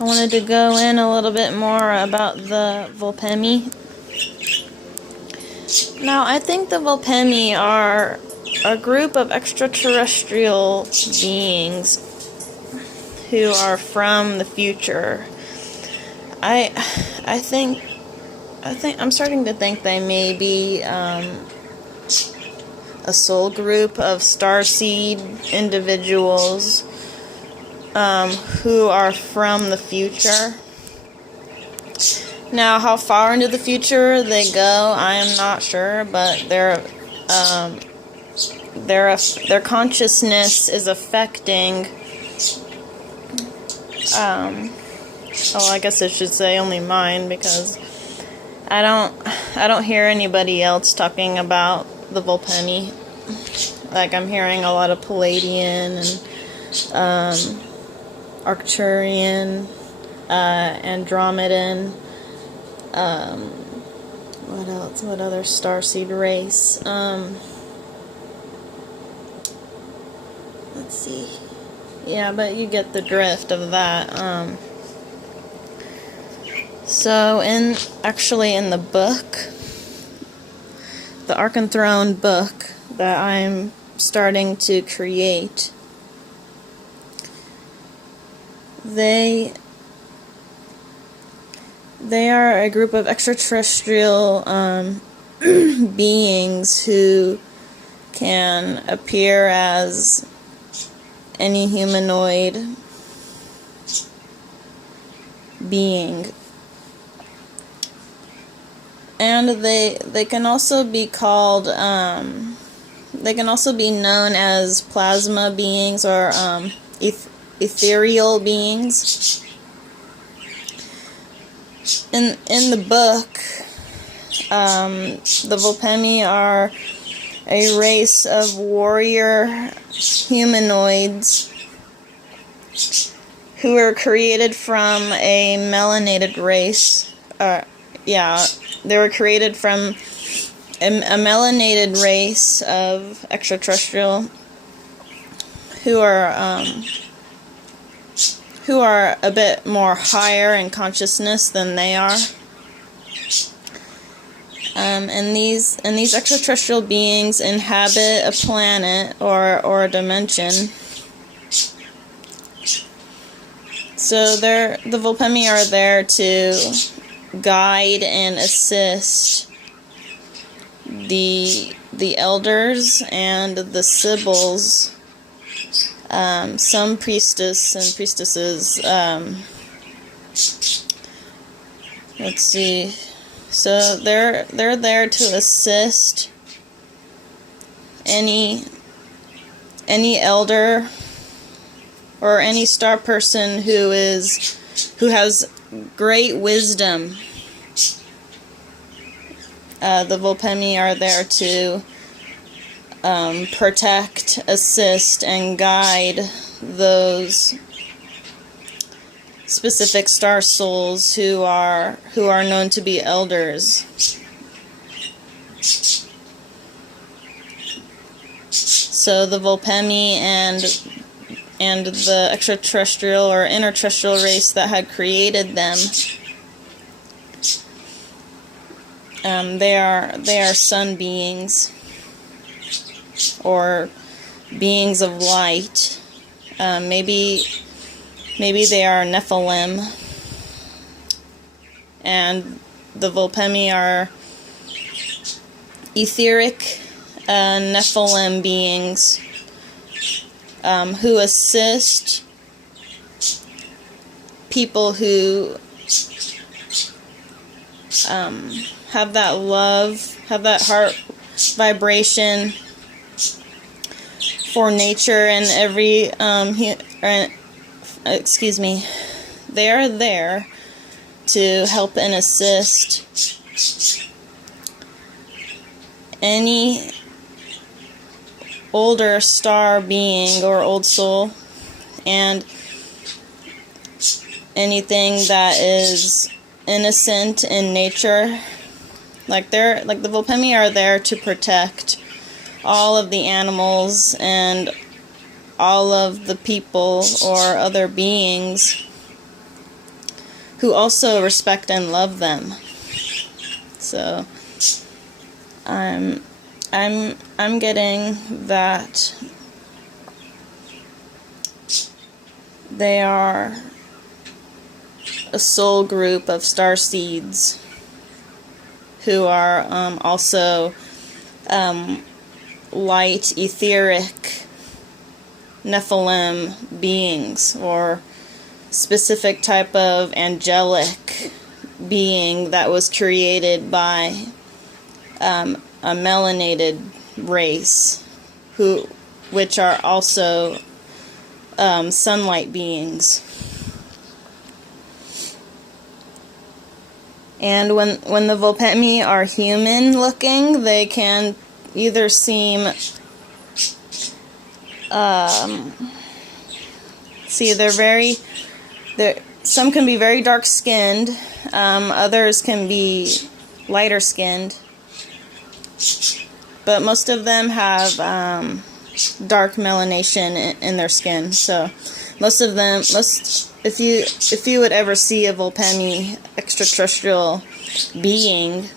I wanted to go in a little bit more about the Vulpemi. Now, I think the Vulpemi are a group of extraterrestrial beings who are from the future. I think I'm starting to think they may be a soul group of starseed individuals who are from the future. Now, how far into the future they go, I am not sure, but their consciousness is affecting. Well, I guess I should say only mine, because I don't hear anybody else talking about the Vulpemi. Like, I'm hearing a lot of Palladian and Arcturian, Andromedan. What else? What other starseed race? Let's see. Yeah, but you get the drift of that. So actually in the book, the Archanthrone book that I'm starting to create, they are a group of extraterrestrial beings who can appear as any humanoid being. And they can also be called, they can also be known as plasma beings or ethereal beings. In the book, the Vulpemi are a race of warrior humanoids who were created from a melanated race. They were created from a melanated race of extraterrestrial who are a bit more higher in consciousness than they are. And these extraterrestrial beings inhabit a planet or a dimension. So the Vulpemi are there to guide and assist the elders and the sibyls. Some priestess and priestesses. Let's see. So they're there to assist any elder or any star person who has great wisdom. The Vulpemi are there to protect, assist, and guide those specific star souls who are known to be elders. So the Vulpemi and the extraterrestrial or interterrestrial race that had created them, they are sun beings or beings of light. Maybe they are Nephilim, and the Vulpemi are etheric Nephilim beings who assist people who have that love, have that heart vibration for nature and every they are there to help and assist any older star being or old soul and anything that is innocent in nature. Like the Vulpemi are there to protect all of the animals and all of the people or other beings who also respect and love them. So I'm getting that they are a soul group of starseeds who are also light, etheric Nephilim beings, or specific type of angelic being that was created by a melanated race, which are also sunlight beings. And when the Vulpemi are human looking, they can either seem some can be very dark skinned, others can be lighter skinned, but most of them have dark melanation in their skin. So most of them, if you would ever see a Vulpemi extraterrestrial being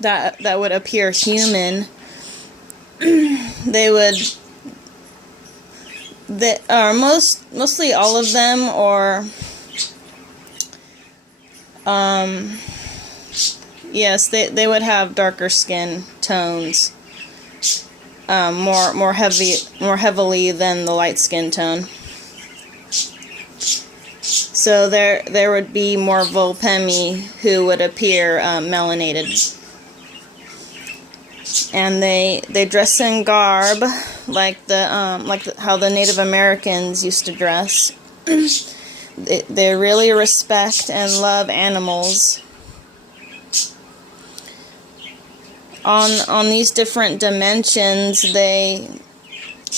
that would appear human, mostly all of them, or yes, they would have darker skin tones, more heavily than the light skin tone. So there would be more Vulpemi who would appear melanated, and they dress in garb like how the Native Americans used to dress. They really respect and love animals. On these different dimensions, they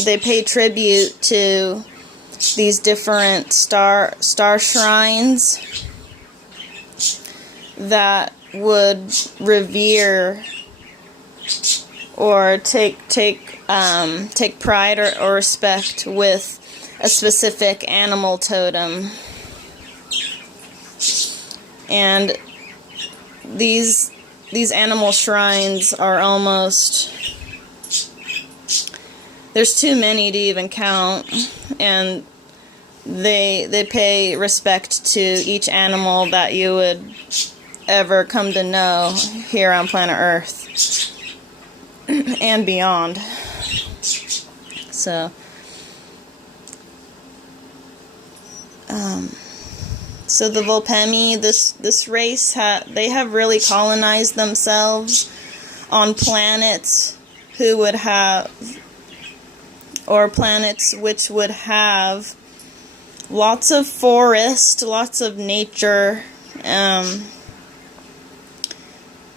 pay tribute to these different star shrines that would revere or take pride or respect with a specific animal totem. And these animal shrines are almost, there's too many to even count, and they pay respect to each animal that you would ever come to know here on planet Earth and beyond. So the Vulpemi, this race, they have really colonized themselves on planets planets which would have lots of forest, lots of nature.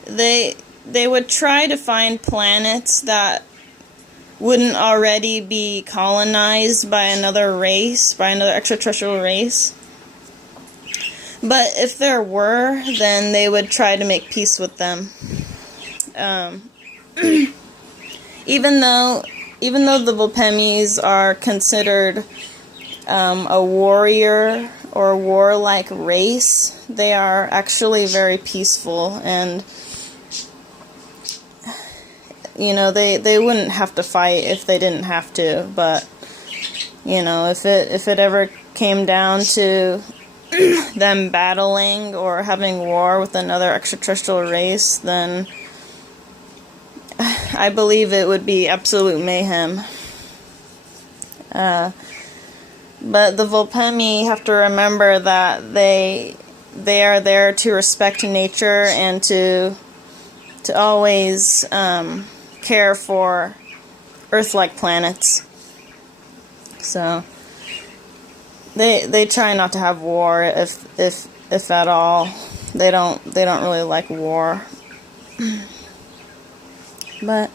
They would try to find planets that wouldn't already be colonized by another race, by another extraterrestrial race. But if there were, then they would try to make peace with them. Even though the Vulpemis are considered a warrior or warlike race, they are actually very peaceful, and they wouldn't have to fight if they didn't have to. But if it ever came down to them battling or having war with another extraterrestrial race, then I believe it would be absolute mayhem. But the Vulpemi have to remember that they are there to respect nature and to always care for Earth-like planets. So they try not to have war, if at all. They don't really like war. But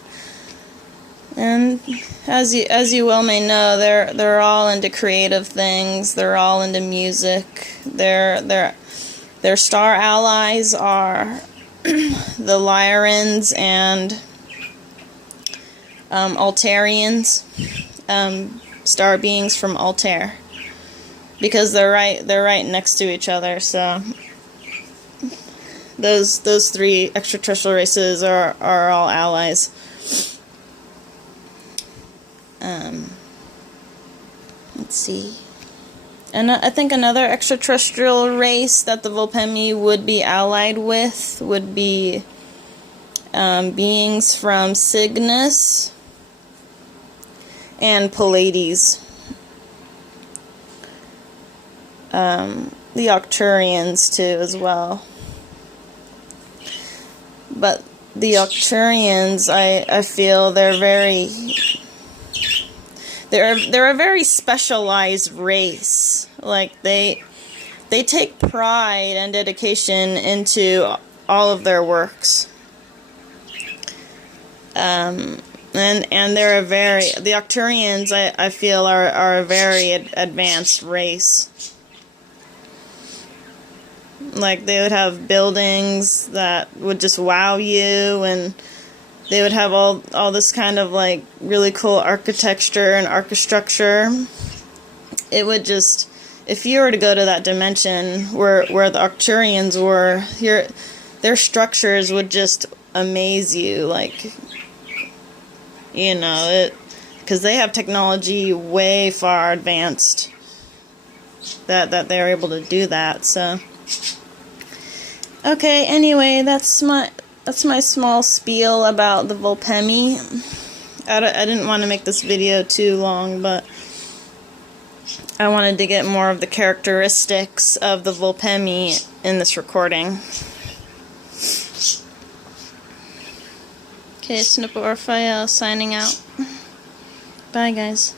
and as you well may know, they're all into creative things. They're all into music. Their star allies are the Lyrians and Altarians, star beings from Altair. because they're right next to each other. So those three extraterrestrial races are all allies. Let's see. And I think another extraterrestrial race that the Vulpemi would be allied with would be beings from Cygnus and Pleiades. The Arcturians too as well. But the Arcturians, I feel they're a very specialized race. Like they take pride and dedication into all of their works. And they're the Arcturians, I feel, are a very advanced race. Like, they would have buildings that would just wow you, and they would have all this kind of, like, really cool architecture and architecture. It would just, if you were to go to that dimension where the Arcturians were, their structures would just amaze you, like, you know, because they have technology way far advanced that they're able to do that. So okay, anyway, that's my small spiel about the Vulpemi. I didn't want to make this video too long, but I wanted to get more of the characteristics of the Vulpemi in this recording. Okay, Snipper Raphael signing out. Bye, guys.